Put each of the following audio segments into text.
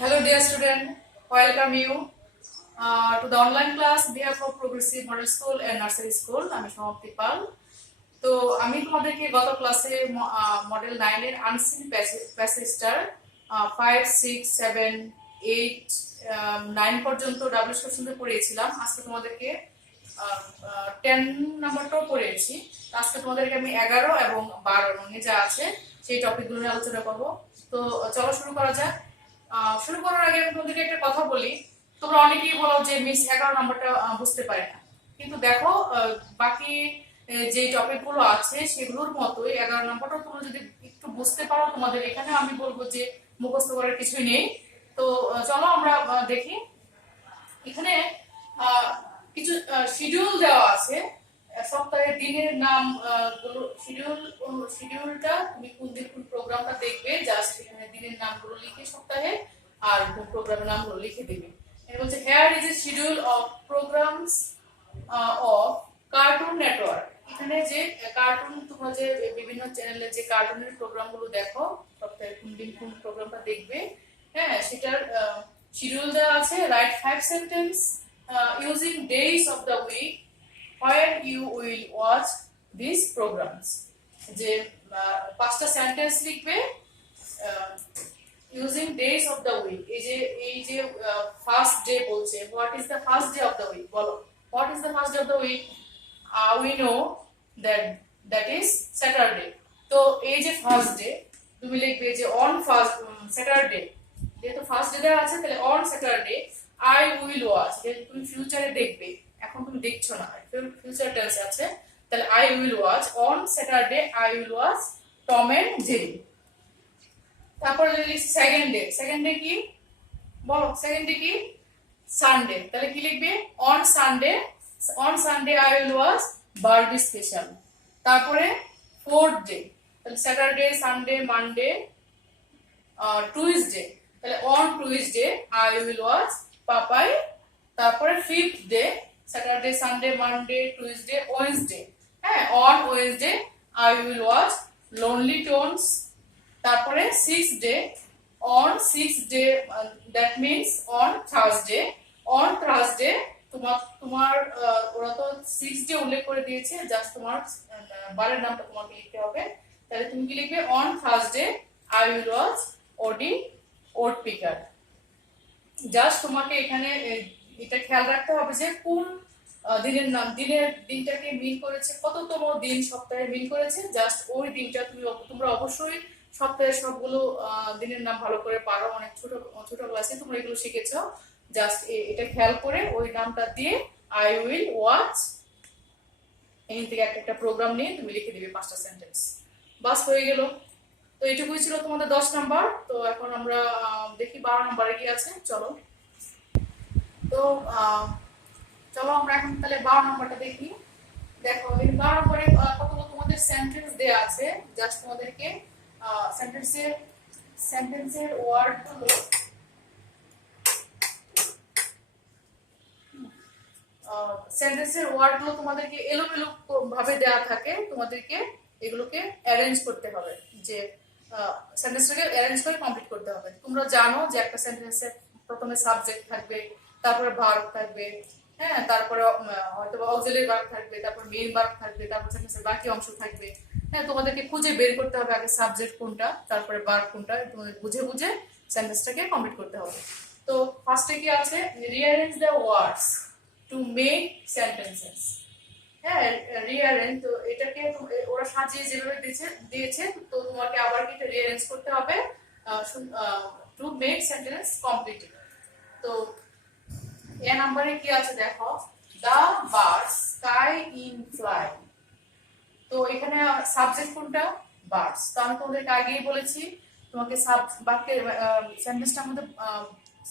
Hello, dear student. Welcome you to the online class behalf of Progressive Model School and Nursery School. আমি সমাপ্তি পাল। তো আমি তোমাদেরকে গত ক্লাসে মডেল 9 এর আনসিন প্যাসেজটার 5 6 7 8 9 পর্যন্ত ডাবল কোশ্চেন পড়িয়েছিলাম। আজকে তোমাদেরকে 10 নাম্বারটাও পড়িয়েছি। আজকে তোমাদেরকে আমি 11 এবং 12 নিয়ে যা আছে সেই টপিকগুলো নিয়ে আলোচনা করব। তো চলো শুরু করা যাক। শুরু করার আগে আমি তোমাদেরকে একটা কথা বলি। তোমরা অনেকেই বলো যে মিস 11 নাম্বারটা বুঝতে পারে না, কিন্তু দেখো বাকি যে টপিকগুলো আছে সেগুলোর মতোই 11 নাম্বারটা তোমরা যদি একটু বুঝতে পারো, তোমাদের এখানে আমি বলবো যে মুখস্থ করার কিছুই নেই। তো চলো আমরা দেখি। এখানে কিছু শিডিউল দেওয়া আছে, সপ্তাহের দিনের নাম গুলো শিডিউলটা তুমি কোন দিন কোন প্রোগ্রামটা দেখবে, জাস্ট এখানে দিনের নামগুলো লিখে সপ্তাহে আর প্রোগ্রামের নামগুলো লিখে দিবে। এটা বলছে hair is a schedule of programs of cartoon network. এখানে যে কার্টুন তোমরা যে বিভিন্ন চ্যানেলে যে কার্টুনের প্রোগ্রামগুলো দেখো, সপ্তাহে কোন দিন কোন প্রোগ্রামটা দেখবে, হ্যাঁ সেটার শিডিউল দেওয়া আছে। Right 5 sentence using days of the week where you will watch these programs. যে পাঁচটা সেন্টেন্স লিখবে using days of the week। এই যে ফার্স্ট ডে বলছে, what is the first day of the week, বলো what is the first day of the week? We know that is Saturday। তো এই যে ফার্স্ট ডে তুমি লিখবে যে on first Saturday, যেহেতু ফার্স্ট ডে দেওয়া আছে তাহলে on Saturday I will watch, যেহেতু তুমি ফিউচারে দেখবে, এখন তুমি দেখছো না, ফিউচার টেন্স আছে, তাহলে I will watch on Saturday I will watch Tom and Jerry। তারপর সেকেন্ড ডে কি বলো, সেকেন্ড ডে কি সানডে, তাহলে কি লিখবে on Sunday I will watch Barbie special. তারপরে ফোর্থ ডে, তাহলে স্যাটারডে সানডে মানডে টুইসডে, তাহলে on Tuesday I will watch Popeye. তারপরে fifth day, Saturday Sunday Monday Tuesday Wednesday, হ্যাঁ on Wednesday I will watch Looney Tunes. তারপরে sixth day, that means on Thursday তোমার ওরা তো six day উল্লেখ করে দিয়েছে, জাস্ট তোমার বারের নামটা তোমাকে লিখতে হবে। তাহলে তুমি কি লিখবে on Thursday I will watch ওট পিকার। জাস্ট তোমাকে এখানে এটা খেয়াল রাখতে হবে যে কোন দিনের নাম, দিনটাকে মিন করেছে, কততম দিন সপ্তাহে মিন করেছে, জাস্ট ওই দিনটা তোমরা অবশ্যই সপ্তাহের সবগুলো দিনের নাম ভালো করে পারো, অনেক ছোট ছোট ক্লাসে তোমরা এগুলো শিখেছো। জাস্ট এটা খেয়াল করে ওই নামটা দিয়ে আই উইল ওয়াচ, এখান থেকে একটা প্রোগ্রাম নিয়ে তুমি লিখে দিবে পাঁচটা সেন্টেন্স, বাস হয়ে গেল। তো এটুকুই ছিল তোমাদের 10 নাম্বার। তো এখন আমরা দেখি 12 নাম্বারে কি আছে, চলো। তো চলো আমরা এখন তাহলে 12 নাম্বারটা দেখি। দেখো এই 12 নম্বরে কতগুলো তোমাদের সেন্টেন্স দেয়া আছে, জাস্ট তোমাদেরকে সেন্টেন্সের ওয়ার্ডগুলো তোমাদেরকে এলোমেলো ভাবে দেয়া থাকে, তোমাদেরকে এগুলোকে অ্যারেঞ্জ করতে হবে, যে সেন্টেন্সটাকে অ্যারেঞ্জ করে কমপ্লিট করতে হবে। তোমরা জানো যে একটা সেন্টেন্সে প্রথমে সাবজেক্ট থাকবে, তারপরে ভার্ব থাকবে, হ্যাঁ তারপরে হয়তো অক্সিলারি ভার্ব থাকবে, তারপর মেইন ভার্ব থাকবে, তারপর সেন্টেন্সের বাকি অংশ থাকবে। হ্যাঁ তোমাদেরকে খুঁজে বের করতে হবে আগে সাবজেক্ট কোনটা, তারপরে ভার্ব কোনটা, তোমাদের বুঝে বুঝে সেন্টেন্সটাকে কমপ্লিট করতে হবে। তো ফার্স্টে কি আছে, rearrange the words to make sentences. হ্যাঁ রিঅ্যারেঞ্জ, তো এটাকে ওরা সাজিয়ে যেভাবে দিয়েছে, তো তোমাকে আবার কি এটা রিঅ্যারেঞ্জ করতে হবে টু মেক সেন্টেন্স কমপ্লিট। তো এ নম্বরে কি আছে দেখো, দা বার্ডস স্কাই ইন ফ্লাই। তো এখানে সাবজেক্ট কোনটা, বার্ডস। তো আমি তোমাদেরকে আগেই বলেছি তোমাকে বাক্যের সেন্টেন্সটার মধ্যে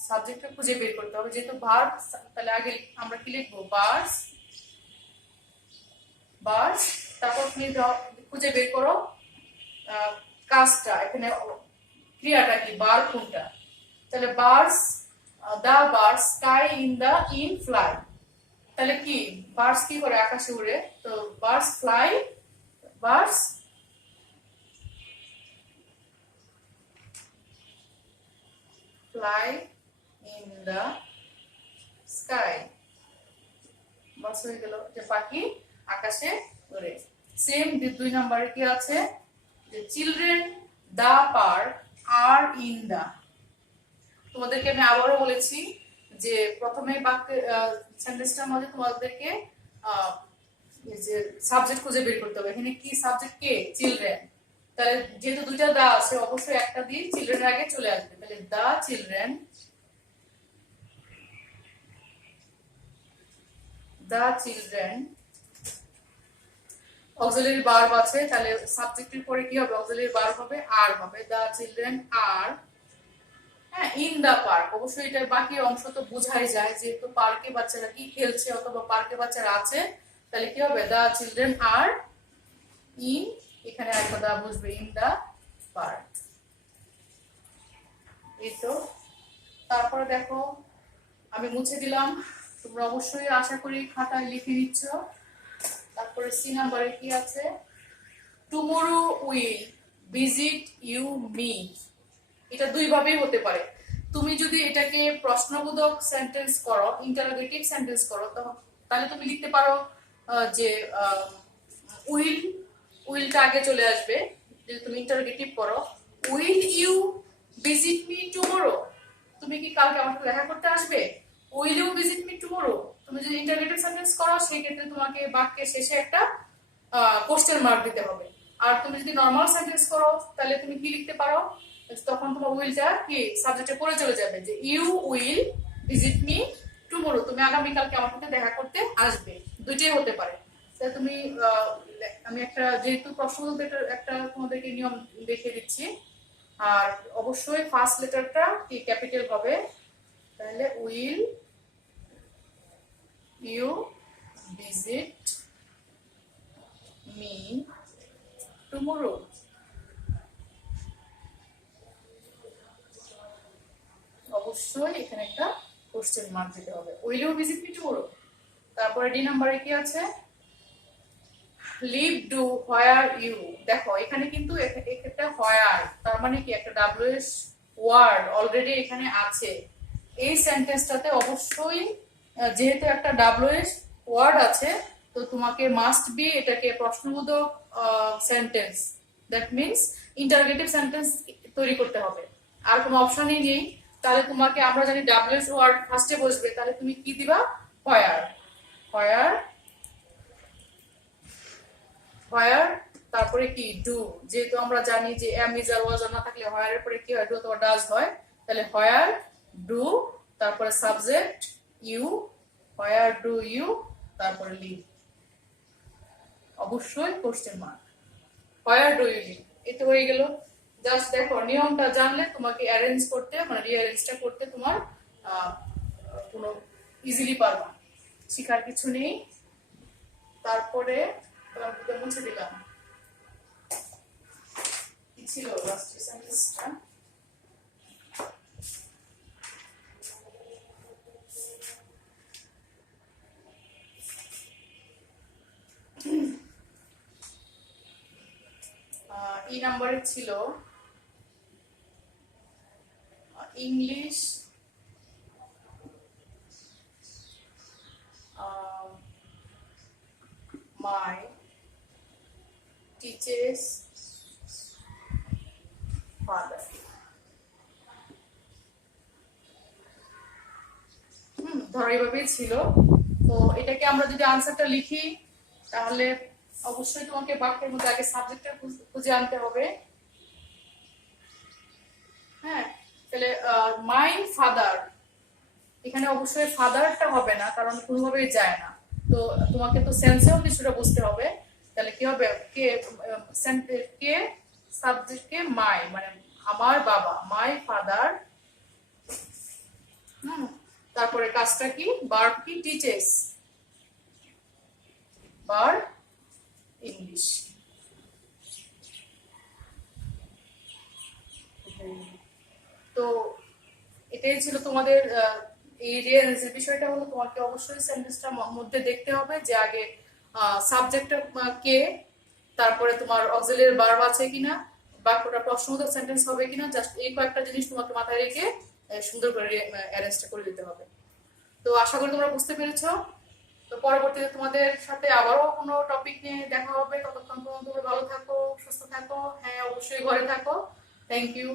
সাবজেক্টটা খুঁজে বের করতে হবে, যেহেতু ভার্ব, তাহলে আগে আমরা কি লিখবো বার্ডস। তারপর তুমি খুঁজে বের করো কাজটা, এখানে ক্রিয়াটা কি, ভার্ব কোনটা, তাহলে birds, the birds sky in fly, তাহলে কি বার্ডস কি করে আকাশে উড়ে, তো birds fly, birds fly in the sky. বাস হয়ে গেল যে পাখি আকাশে ওড়ে। সেম 2 নম্বরে কি আছে যে children the park are in the. তোমাদেরকে আমি আবারও বলেছি যে প্রথমে বাক্যে সেন্টেন্সটার মধ্যে তোমাদেরকে যে সাবজেক্ট খুঁজে বের করতে হবে। এখানে কি সাবজেক্ট কে? চিলড্রেন। তাহলে যেহেতু দুইটা দা আছে অবশ্যই একটা দিয়ে চিলড্রেন আগে চলে আসবে। তাহলে the children, the children auxiliary verb আছে, তাহলে সাবজেক্টের পরে কি হবে? অক্সিলারি ভার্ব হবে, আর হবে। দা চিলড্রেন আর, হ্যাঁ, ইন দা পার্ক। অবশ্যই এটার বাকি অংশ তো বোঝাই যায়, যেহেতু পার্কে বাচ্চারা কি খেলছে অথবা পার্কে বাচ্চারা আছে, তাহলে কি হবে? দা চিলড্রেন আর ইন, এখানে একটা দা বুঝবে, ইন দা পার্ক। এই তো। তারপরে দেখো আমি মুছে দিলাম, তোমরা অবশ্যই আশা করি খাতায় লিখে নিচ্ছ। তারপরে সি নাম্বারে কি আছে? Tomorrow will visit you me. এটা দুই ভাবেই হতে পারে। তুমি যদি এটাকে প্রশ্নবোধক সেন্টেন্স করো, ইন্টারোগেটিভ সেন্টেন্স করো, তাহলে তুমি লিখতে পারো যে উইল, উইলটা আগে চলে আসবে। যদি তুমি ইন্টারোগেটিভ করো, will you visit me tomorrow, তুমি কি কালকে আমার সাথে দেখা করতে আসবে? Will you visit me tomorrow. তুমি যদি ইন্টারোগেটিভ সেন্টেন্স করো সেই ক্ষেত্রে তোমাকে বাক্যের শেষে একটা কোশ্চেন মার্ক দিতে হবে। আর তুমি যদি নরমাল সেন্টেন্স করো তাহলে তুমি কি লিখতে পারো? তখন তোমার উইলটা কি সাবজেক্টে পড়ে চলে যাবে, যে you will visit me tomorrow, তুমি আগামী কালকে আমার সাথে দেখা করতে আসবে। দুইটাই হতে পারে। তাহলে তুমি আমি একটা যেহেতু প্রশ্নবোধকের একটা তোমাদেরকে নিয়ম দেখিয়ে দিচ্ছি। আর অবশ্যই ফার্স্ট লেটারটা কি ক্যাপিটাল হবে। তাহলে will you visit me tomorrow. অবশ্যই এখানে একটা কোশ্চেন মার্ক দিতে হবে, will you visit me tomorrow. তারপরে ডি নাম্বারে কি আছে? Live do where you. দেখো এখানে কিন্তু একটা হোয়ার, তার মানে কি একটা ডাব্লিউএস ওয়ার্ড অলরেডি এখানে আছে। এই সেন্টেন্সটাতে অবশ্যই যেহেতু একটা ডাব্লিউএস ওয়ার্ড আছে, তো তোমাকে মাস্ট বি এটাকে প্রশ্নবোধক sentence, that means interrogative sentence তৈরি করতে হবে। আর কোনো অপশনই নেই। তাহলে তোমাকে, আমরা জানি ডাব্লিউএস ওয়ার্ড ফার্স্টে বসবে, তাহলে তুমি কি দিবা? হোয়ার। হোয়ার, হোয়ার, তারপরে কি? ডু। যেহেতু আমরা জানি যে এম ইজ আর ওয়াজ না থাকলে হোয়ার এর পরে কি হয়? ডু অথবা ডাজ হয়। তাহলে হোয়ার ডু, তারপরে subject you, where do you, তারপরে লিভ। অবশ্যই question mark. Where do you live, এটা হয়ে গেল। জাস্ট দেখো নিয়মটা জানলে তোমাকে অ্যারেঞ্জ করতে, মানে রিঅ্যারেঞ্জটা করতে তোমার কোনো ইজিলি পারবা, শিখার কিছু নেই। তারপরে মুছে দিলাম কি ছিল লাস্ট সেন্টেন্সটা? ই নাম্বারে ছিল ইংলিশ মাই টিচার্স ফাদার। ধরো এইভাবেই ছিল। তো এটাকে আমরা যদি আনসারটা লিখি তাহলে অবশ্যই তোমাকে বাক্যের মধ্যে আগে সাবজেক্টটা খুঁজে আনতে হবে। হ্যাঁ, তাহলে মাই ফাদার, এখানে অবশ্যই ফাদারটা হবে না, কারণ কোনোভাবেই যায় না। তো তোমাকে তো সেন্সেও কিছুটা বুঝতে হবে। তাহলে কি হবে? কে কে সাবজেক্ট, কে মাই, মানে আমার বাবা, মাই ফাদার। তারপরে কাজটা কি? ভার্ব কি? Teaches, verb English. তো এটাই ছিল তোমাদের এই রিয়ারেঞ্জের বিষয়টা। হলো তোমাকে অবশ্যই সেন্টেন্সটার মধ্যে দেখতে হবে যে আগে সাবজেক্টটা কে, তারপরে তোমার অক্সিলারি ভার্ব আছে কিনা, বাক্যটা প্রশ্নবোধক সেন্টেন্স হবে কিনা। জাস্ট এই কয়েকটা জিনিস তোমাকে মাথায় রেখে সুন্দর করে অ্যারেঞ্জটা করে দিতে হবে। তো আশা করি তোমরা বুঝতে পেরেছো। তো পরবর্তীতে তোমাদের সাথে আবারও কোনো টপিক নিয়ে দেখা হবে। ততক্ষণ পর্যন্ত তোমরা ভালো থাকো, সুস্থ থাকো, হ্যাঁ অবশ্যই ঘরে থাকো। Thank you.